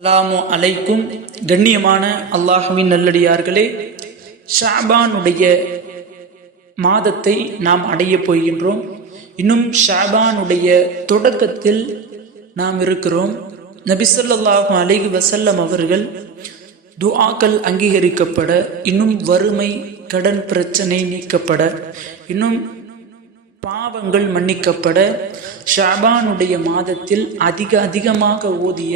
அஸ்ஸலாமு அலைக்கும். கண்ணியமான அல்லாஹ்வின் நல்லடியார்களே, ஷாபானுடைய மாதத்தை நாம் அடைய போகின்றோம். இன்னும் ஷாபானுடைய தொடக்கத்தில் நாம் இருக்கிறோம். நபி ஸல்லல்லாஹு அலைஹி வஸல்லம் அவர்கள் துஆக்கள் அங்கீகரிக்கப்பட, இன்னும் வறுமை கடன் பிரச்சனை நீக்கப்பட, இன்னும் பாவங்கள் மன்னிக்கப்பட ஷாபானுடைய மாதத்தில் அதிகமாக ஓதிய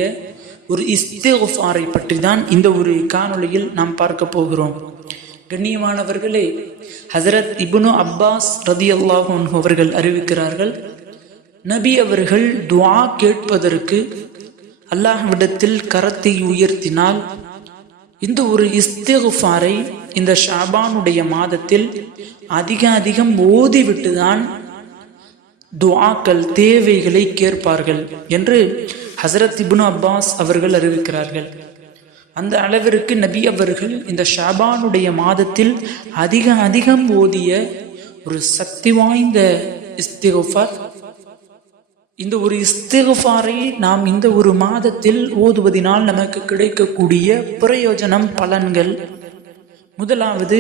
ஒரு இஸ்திக்ஃபாரை பற்றி தான் இந்த ஒரு காணொளியில் நாம் பார்க்க போகிறோம். கண்ணியமானவர்களே, ஹஸரத் இப்னு அப்பாஸ் ரலியல்லாஹு அன்ஹு அவர்கள் அறிவிக்கிறார்கள், நபி அவர்கள் துஆ கேட்பதற்கு அல்லாஹ்விடத்தில் கரத்தை உயர்த்தினால் இந்த ஒரு இஸ்திக்ஃபாரை இந்த ஷாபானுடைய மாதத்தில் அதிகம் ஓதிவிட்டுதான் துஆக்கள் தேவைகளை கேட்பார்கள் என்று ஹஸரத் இப்னு அப்பாஸ் அவர்கள் அறிவிக்கிறார்கள். அந்த அளவிற்கு நபி அவர்கள் இந்த ஷாபானுடைய மாதத்தில் அதிகம் ஓதிய ஒரு சக்தி வாய்ந்த இஸ்திக்ஃபார். இந்த ஒரு இஸ்திக்ஃபாரை நாம் இந்த ஒரு மாதத்தில் ஓதுவதினால் நமக்கு கிடைக்கக்கூடிய பிரயோஜனம், பலன்கள். முதலாவது,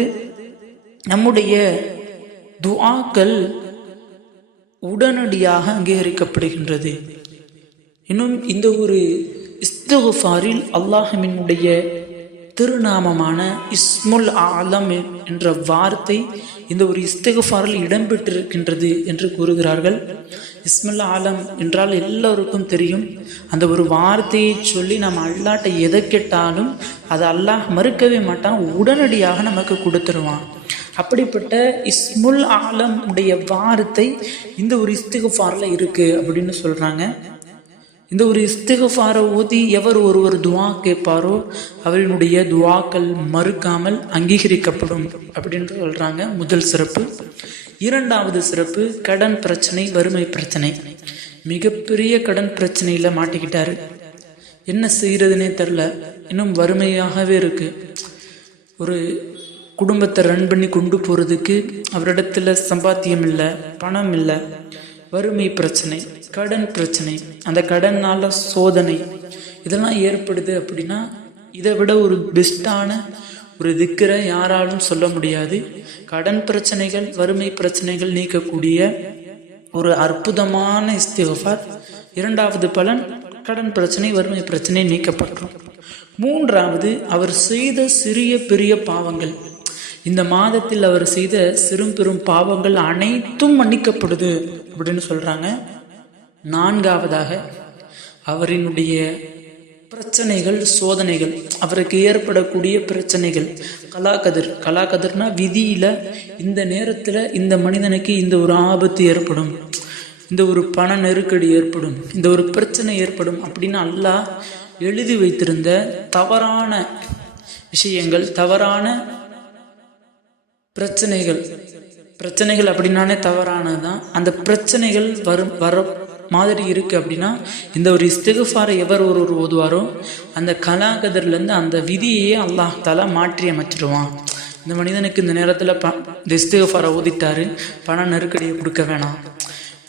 நம்முடைய துஆக்கள் உடனடியாக அங்கீகரிக்கப்படுகின்றது. இன்னும் இந்த ஒரு இஸ்திக்ஃபாரில் அல்லாஹ்வினுடைய திருநாமமான இஸ்முல் ஆலம் என்ற வார்த்தை இந்த ஒரு இஸ்திக்ஃபாரில் இடம்பெற்றிருக்கின்றது என்று கூறுகிறார்கள். இஸ்முல் ஆலம் என்றால் எல்லோருக்கும் தெரியும். அந்த ஒரு வார்த்தையை சொல்லி நம்ம அல்லாஹ்ட்ட எதை கேட்டாலும் அதை அல்லாஹ் மறுக்கவே மாட்டான், உடனடியாக நமக்கு கொடுத்துருவான். அப்படிப்பட்ட இஸ்முல் ஆலம் உடைய வார்த்தை இந்த ஒரு இஸ்திக்ஃபாரில் இருக்கு அப்படின்னு சொல்றாங்க. இந்த ஒரு இஸ்திக்ஃபாரை ஓதி எவர் ஒருவர் துஆ கேட்பாரோ அவரினுடைய துஆக்கள் மறுக்காமல் அங்கீகரிக்கப்படும் அப்படின்னு சொல்றாங்க. முதல் சிறப்பு. இரண்டாவது சிறப்பு, கடன் பிரச்சனை, வறுமை பிரச்சனை. மிகப்பெரிய கடன் பிரச்சனையில மாட்டிக்கிட்டாரு, என்ன செய்யறதுனே தெரில, இன்னும் வறுமையாகவே இருக்கு. ஒரு குடும்பத்தை ரன் பண்ணி கொண்டு போறதுக்கு அவரிடத்துல சம்பாத்தியம் இல்லை, பணம் இல்லை, வறுமை பிரச்சனை, கடன் பிரச்சனை, அந்த கடனால சோதனை, இதெல்லாம் ஏற்படுது. அப்படின்னா இதை விட ஒரு பெஸ்டான ஒரு திக்ரை யாராலும் சொல்ல முடியாது. கடன் பிரச்சனைகள், வறுமை பிரச்சனைகள் நீக்கக்கூடிய ஒரு அற்புதமான இஸ்திக்ஃபார். இரண்டாவது பலன், கடன் பிரச்சனை, வறுமை பிரச்சனை நீக்கப்படும். மூன்றாவது, அவர் செய்த சிறிய பெரிய பாவங்கள், இந்த மாதத்தில் அவர் செய்த சிறும் பெரும் பாவங்கள் அனைத்தும் மன்னிக்கப்படுது அப்படின்னு சொல்றாங்க. நான்காவதாக, அவரினுடைய பிரச்சனைகள், சோதனைகள், அவருக்கு ஏற்படக்கூடிய பிரச்சனைகள், கலாக்கதிர்னா விதியில இந்த நேரத்துல இந்த மனிதனுக்கு இந்த ஒரு ஆபத்து ஏற்படும், இந்த ஒரு பண நெருக்கடி ஏற்படும், இந்த ஒரு பிரச்சனை ஏற்படும் அப்படின்னு அல்லாஹ் எழுதி வைத்திருந்த தவறான விஷயங்கள், தவறான பிரச்சனைகள் அப்படின்னாலே தவறானதுதான். அந்த பிரச்சனைகள் வர மாதிரி இருக்கு அப்படின்னா இந்த ஒரு இஸ்திக்ஃபாரை எவர் ஒருவர் ஓதுவாரோ அந்த கலாகதிரிலேருந்து அந்த விதியையே அல்லாஹ் தஆலா மாற்றி அமைச்சிடுவான். இந்த மனிதனுக்கு இந்த நேரத்தில் இந்த இஸ்திக்ஃபாரை ஓதிட்டாரு, பண நெருக்கடியை கொடுக்க வேணாம்,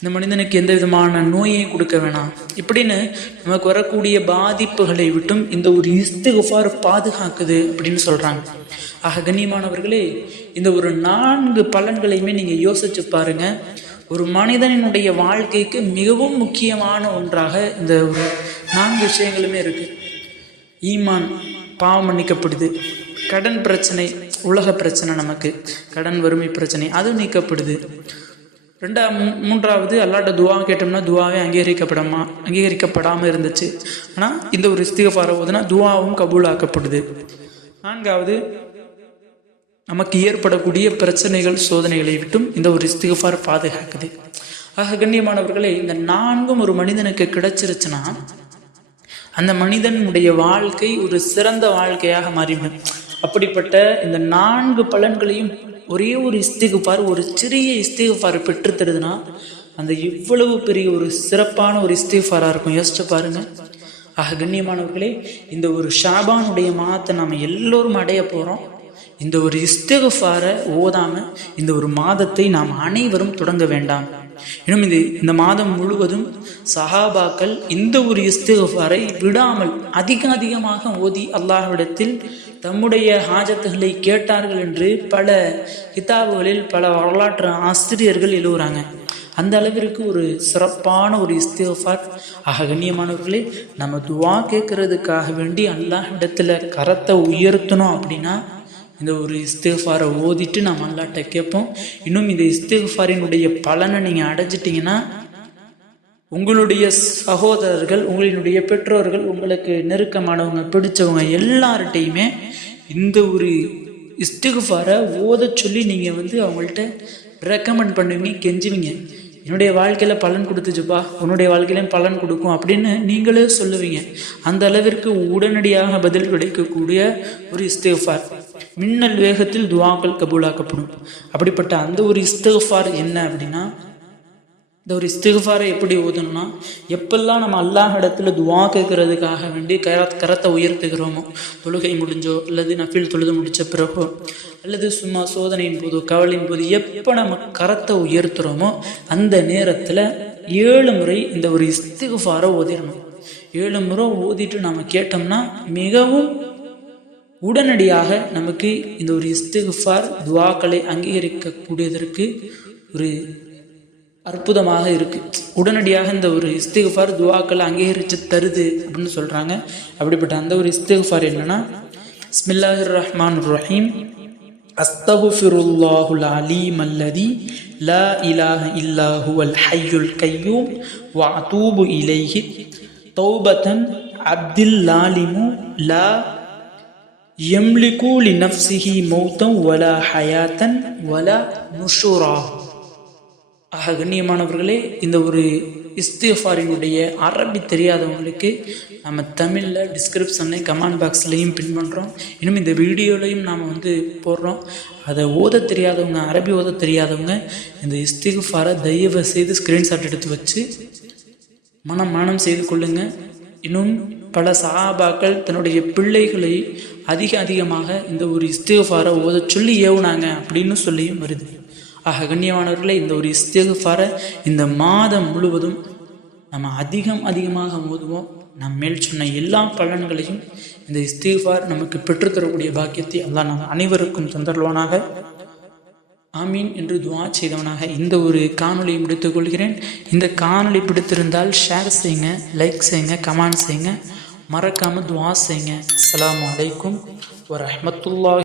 இந்த மனிதனுக்கு எந்த விதமான நோயை கொடுக்க வேணாம், இப்படின்னு நமக்கு வரக்கூடிய பாதிப்புகளை விட்டும் இந்த ஒரு இஸ்திக்ஃபார் பாதுகாக்குது அப்படின்னு சொல்றாங்க. ஆக கண்ணியமானவர்களே, இந்த ஒரு 4 பலன்களையுமே நீங்க யோசிச்சு பாருங்க. ஒரு மனிதனுடைய வாழ்க்கைக்கு மிகவும் முக்கியமான ஒன்றாக இந்த ஒரு 4 விஷயங்களுமே இருக்கு. ஈமான், பாவம் மன்னிக்கப்படுது. கடன் பிரச்சனை, உலக பிரச்சனை, நமக்கு கடன் வறுமை பிரச்சனை, அது நீக்கப்படுது. மூன்றாவது, அல்லாஹ்ட்ட துஆ கேட்டோம்னா துஆவே அங்கீகரிக்கப்படாமல் இருந்துச்சு, ஆனால் இந்த ஒரு இஸ்திக்ஃபாரை ஓதுனா துஆவும் கபூலாக்கப்படுது. நான்காவது, நமக்கு ஏற்படக்கூடிய பிரச்சனைகள், சோதனைகளை விட்டும் இந்த ஒரு இஸ்திக்ஃபார் பாதுகாக்குது. ஆக கண்ணியமானவர்களே, இந்த 4ம் ஒரு மனிதனுக்கு கிடைச்சிருச்சுன்னா அந்த மனிதனுடைய வாழ்க்கை ஒரு சிறந்த வாழ்க்கையாக மாறிவிடும். அப்படிப்பட்ட இந்த 4 பலன்களையும் ஒரே ஒரு இஸ்திக்ஃபார், ஒரு சிறிய இஸ்திக்ஃபார் பெற்றுத்தருதுன்னா அந்த இவ்வளவு பெரிய ஒரு சிறப்பான ஒரு இஸ்திக்ஃபாரா இருக்கும். யோசிச்சு பாருங்க. ஆக கண்ணியமானவர்களே, இந்த ஒரு ஷாபானுடைய மாதத்தை நாம் எல்லோரும் அடைய போறோம். இந்த ஒரு இஸ்திக்ஃபாரை ஓதாம இந்த ஒரு மாதத்தை நாம் அனைவரும் தொடங்க வேண்டாம். இன்னும் இந்த மாதம் முழுவதும் சஹாபாக்கள் இந்த ஒரு இஸ்திக்ஃபாரை விடாமல் அதிகமாக ஓதி அல்லாஹ்விடத்தில் தம்முடைய ஹாஜத்துகளை கேட்டார்கள் என்று பல கிதாபுகளில் பல வரலாற்று ஆசிரியர்கள் எழுதுகிறாங்க. அந்த அளவிற்கு ஒரு சிறப்பான ஒரு இஸ்திக்ஃபார். கண்ணியமானவர்களே, நம்ம துவா கேட்கறதுக்காக வேண்டி அல்லாஹ்விடத்தில் கரத்தை உயர்த்தணும் அப்படின்னா இந்த ஒரு இஸ்திக்ஃபாரை ஓதிட்டு நம்ம அல்லாஹ்ட்ட கேட்போம். இன்னும் இந்த இஸ்திக்ஃபாரினுடைய பலனை நீங்கள் அடைஞ்சிட்டிங்கன்னா உங்களுடைய சகோதரர்கள், உங்களுடைய பெற்றோர்கள், உங்களுக்கு நெருக்கமானவங்க, பிடிச்சவங்க எல்லார்ட்டையுமே இந்த ஒரு இஸ்திக்ஃபாரை ஓத சொல்லி நீங்கள் அவங்கள்ட்ட ரெக்கமெண்ட் பண்ணுவீங்க, கெஞ்சுவீங்க. என்னுடைய வாழ்க்கையில் பலன் கொடுத்துச்சுப்பா, உன்னுடைய வாழ்க்கையிலையும் பலன் கொடுக்கும் அப்படின்னு நீங்களே சொல்லுவீங்க. அந்த அளவிற்கு உடனடியாக பதில் கிடைக்கக்கூடிய ஒரு இஸ்திக்ஃபார். மின்னல் வேகத்தில் துவாக்கள் கபூலாக்கப்படும். அப்படிப்பட்ட அந்த ஒரு இஸ்திக்ஃபார் என்ன அப்படின்னா, இந்த ஒரு இஸ்திக்ஃபாரை எப்படி ஓதணும்னா, எப்பெல்லாம் நம்ம அல்லாஹ் இடத்துல துவா கேட்கறதுக்காக வேண்டி கரத்தை உயர்த்துகிறோமோ, தொழுகை முடிஞ்சோ அல்லது நஃபில் தொழுது முடித்த பிறகோ அல்லது சும்மா சோதனையின் போதோ கவலையின் போது எப்போ நம்ம கரத்தை உயர்த்துகிறோமோ அந்த நேரத்தில் 7 முறை இந்த ஒரு இஸ்திக்ஃபாரை ஓதிடணும். 7 முறை ஓதிட்டு நாம் கேட்டோம்னா மிகவும் உடனடியாக நமக்கு இந்த ஒரு இஸ்திக்ஃபார் துவாக்களை அங்கீகரிக்கக்கூடியதற்கு ஒரு அற்புதமாக இருக்குது. உடனடியாக இந்த ஒரு இஸ்திக்ஃபார் துவாக்களை அங்கீகரித்து தருது அப்படின்னு சொல்கிறாங்க. அப்படிப்பட்ட அந்த ஒரு இஸ்திக்ஃபார் என்னன்னா, பிஸ்மில்லாஹிர் ரஹ்மானிர் ரஹீம். அஸ்தக்ஃபிருல்லாஹுல் அலீம் அல்லதி லா இலாஹ இல்லா ஹுவல் ஹய்யுல் கய்யூம் வ அதூபு இலைஹி தௌபதன் அப்தில் லாலிமு லா யம்லிகு லினஃப்ஸிஹி மௌத்தன் வலா ஹயாத்தன் வலா நுஷூரா. கண்ணியமானவர்களே, இந்த ஒரு இஸ்திக்ஃபாரினுடைய அரபி தெரியாதவங்களுக்கு நம்ம தமிழில் டிஸ்கிரிப்ஷன்லையும் கமெண்ட் பாக்ஸ்லையும் பின் பண்ணுறோம். இன்னும் இந்த வீடியோலையும் நாம் போடுறோம். அதை ஓத தெரியாதவங்க, அரபி ஓத தெரியாதவங்க இந்த இஸ்திக்ஃபாரை தயவு செய்து ஸ்க்ரீன்ஷாட் எடுத்து வச்சு மனம் செய்து கொள்ளுங்கள். இன்னும் பல சஹாபாக்கள் தன்னுடைய பிள்ளைகளை அதிகமாக இந்த ஒரு இஸ்திக்ஃபாரை ஓத சொல்லி ஏவுனாங்க அப்படின்னு சொல்லியும் வருது. கண்ணியமானவர்களே, இந்த ஒரு இஸ்திக்ஃபாரை இந்த மாதம் முழுவதும் நம்ம அதிகமாக ஓதுவோம். நம் மேல் சொன்ன எல்லா பலன்களையும் இந்த இஸ்திக்ஃபார் நமக்கு பெற்றுத்தரக்கூடிய பாக்கியத்தை அல்லாஹ் நாம் அனைவருக்கும் தந்தருள்வானாக. ஆமீன் என்று துஆ செய்தவனாக இந்த ஒரு காணொலியை முடித்துக் கொள்கிறேன். இந்த காணொலி பிடித்திருந்தால் ஷேர் செய்யுங்க, லைக் செய்யுங்க, கமெண்ட் செய்யுங்க, மறக்காமல் துஆ செய்யுங்க. அஸ்ஸலாமு அலைக்கும் வரஹ்மத்துல்லாஹி